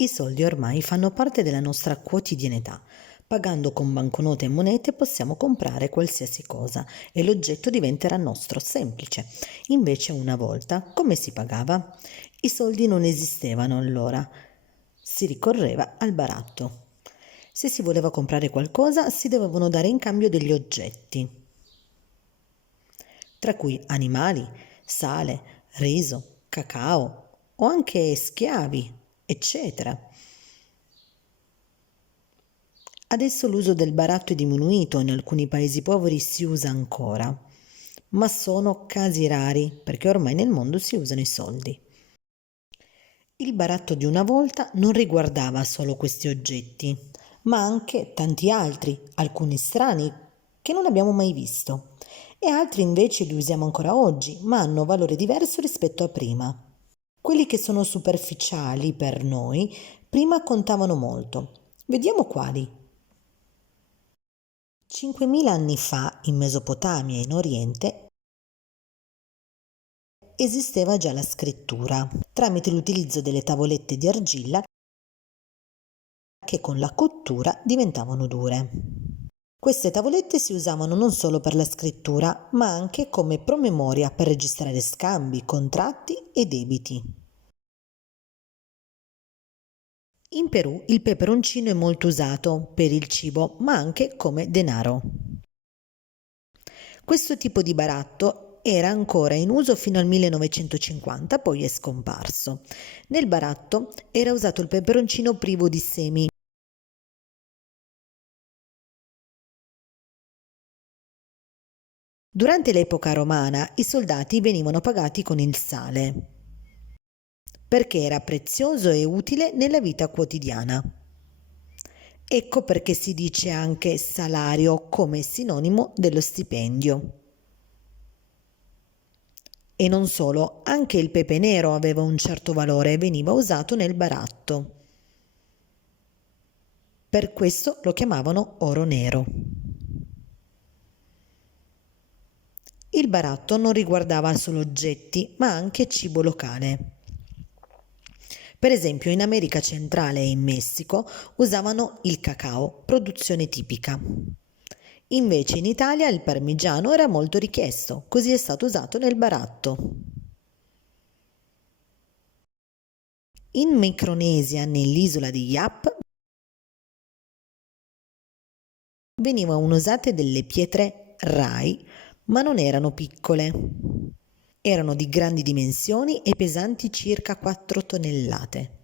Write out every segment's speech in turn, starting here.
I soldi ormai fanno parte della nostra quotidianità. Pagando con banconote e monete possiamo comprare qualsiasi cosa e l'oggetto diventerà nostro, semplice. Invece una volta, come si pagava? I soldi non esistevano allora. Si ricorreva al baratto. Se si voleva comprare qualcosa, si dovevano dare in cambio degli oggetti, tra cui animali, sale, riso, cacao o anche schiavi, eccetera. Adesso l'uso del baratto è diminuito, in alcuni paesi poveri si usa ancora, ma sono casi rari perché ormai nel mondo si usano i soldi. Il baratto di una volta non riguardava solo questi oggetti, ma anche tanti altri, alcuni strani che non abbiamo mai visto, e altri invece li usiamo ancora oggi, ma hanno valore diverso rispetto a prima. Quelli che sono superficiali per noi prima contavano molto. Vediamo quali. 5.000 anni fa, in Mesopotamia e in Oriente, esisteva già la scrittura, tramite l'utilizzo delle tavolette di argilla che con la cottura diventavano dure. Queste tavolette si usavano non solo per la scrittura, ma anche come promemoria per registrare scambi, contratti e debiti. In Perù il peperoncino è molto usato per il cibo, ma anche come denaro. Questo tipo di baratto era ancora in uso fino al 1950, poi è scomparso. Nel baratto era usato il peperoncino privo di semi. Durante l'epoca romana i soldati venivano pagati con il sale, perché era prezioso e utile nella vita quotidiana. Ecco perché si dice anche salario come sinonimo dello stipendio. E non solo, anche il pepe nero aveva un certo valore e veniva usato nel baratto. Per questo lo chiamavano oro nero. Il baratto non riguardava solo oggetti, ma anche cibo locale. Per esempio, in America centrale e in Messico usavano il cacao, produzione tipica. Invece in Italia il parmigiano era molto richiesto, così è stato usato nel baratto. In Micronesia, nell'isola di Yap, venivano usate delle pietre rai, ma non erano piccole. Erano di grandi dimensioni e pesanti circa 4 tonnellate.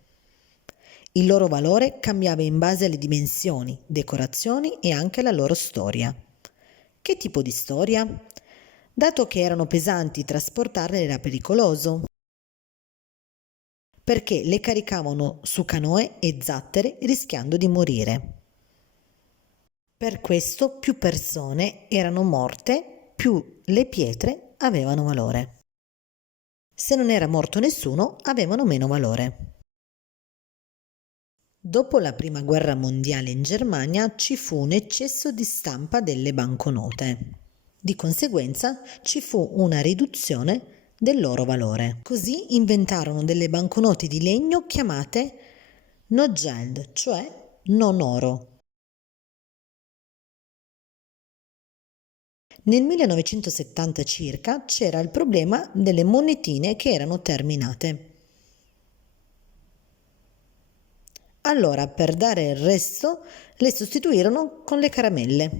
Il loro valore cambiava in base alle dimensioni, decorazioni e anche alla loro storia. Che tipo di storia? Dato che erano pesanti, trasportarle era pericoloso, perché le caricavano su canoe e zattere rischiando di morire. Per questo più persone erano morte, più le pietre avevano valore. Se non era morto nessuno, avevano meno valore. Dopo la Prima Guerra Mondiale in Germania ci fu un eccesso di stampa delle banconote. Di conseguenza ci fu una riduzione del loro valore. Così inventarono delle banconote di legno chiamate no geld, cioè non oro. Nel 1970 circa c'era il problema delle monetine che erano terminate. Allora, per dare il resto, le sostituirono con le caramelle.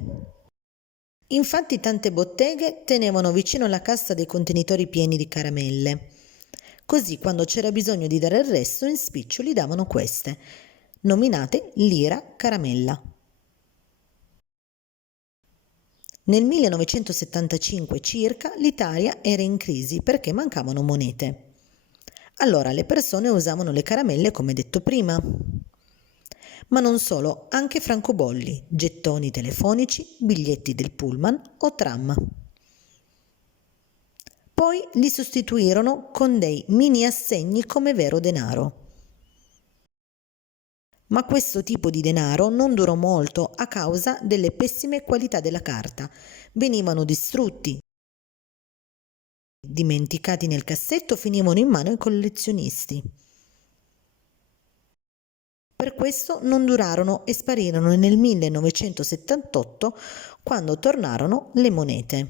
Infatti tante botteghe tenevano vicino alla cassa dei contenitori pieni di caramelle. Così quando c'era bisogno di dare il resto in spiccioli davano queste, nominate lira caramella. Nel 1975 circa l'Italia era in crisi perché mancavano monete. Allora le persone usavano le caramelle come detto prima. Ma non solo, anche francobolli, gettoni telefonici, biglietti del pullman o tram. Poi li sostituirono con dei mini assegni come vero denaro. Ma questo tipo di denaro non durò molto a causa delle pessime qualità della carta. Venivano distrutti, dimenticati nel cassetto, finivano in mano ai collezionisti. Per questo non durarono e sparirono nel 1978 quando tornarono le monete.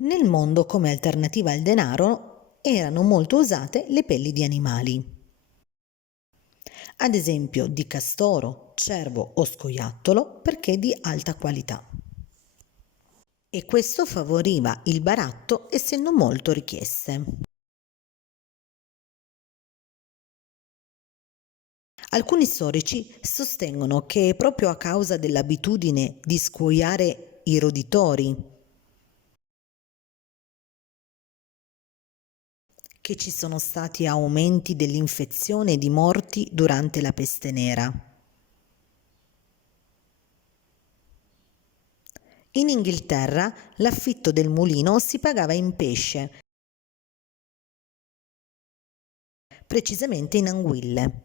Nel mondo come alternativa al denaro erano molto usate le pelli di animali, ad esempio di castoro, cervo o scoiattolo perché di alta qualità. E questo favoriva il baratto essendo molto richieste. Alcuni storici sostengono che proprio a causa dell'abitudine di scuoiare i roditori che ci sono stati aumenti dell'infezione e di morti durante la peste nera. In Inghilterra l'affitto del mulino si pagava in pesce, precisamente in anguille.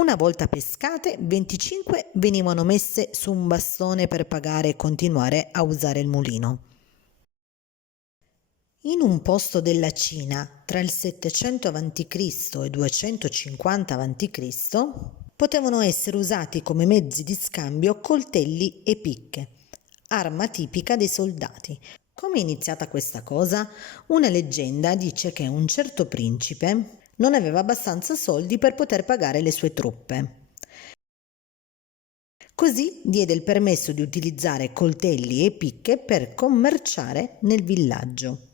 Una volta pescate, 25 venivano messe su un bastone per pagare e continuare a usare il mulino. In un posto della Cina, tra il 700 a.C. e 250 a.C., potevano essere usati come mezzi di scambio coltelli e picche, arma tipica dei soldati. Come è iniziata questa cosa? Una leggenda dice che un certo principe non aveva abbastanza soldi per poter pagare le sue truppe. Così diede il permesso di utilizzare coltelli e picche per commerciare nel villaggio.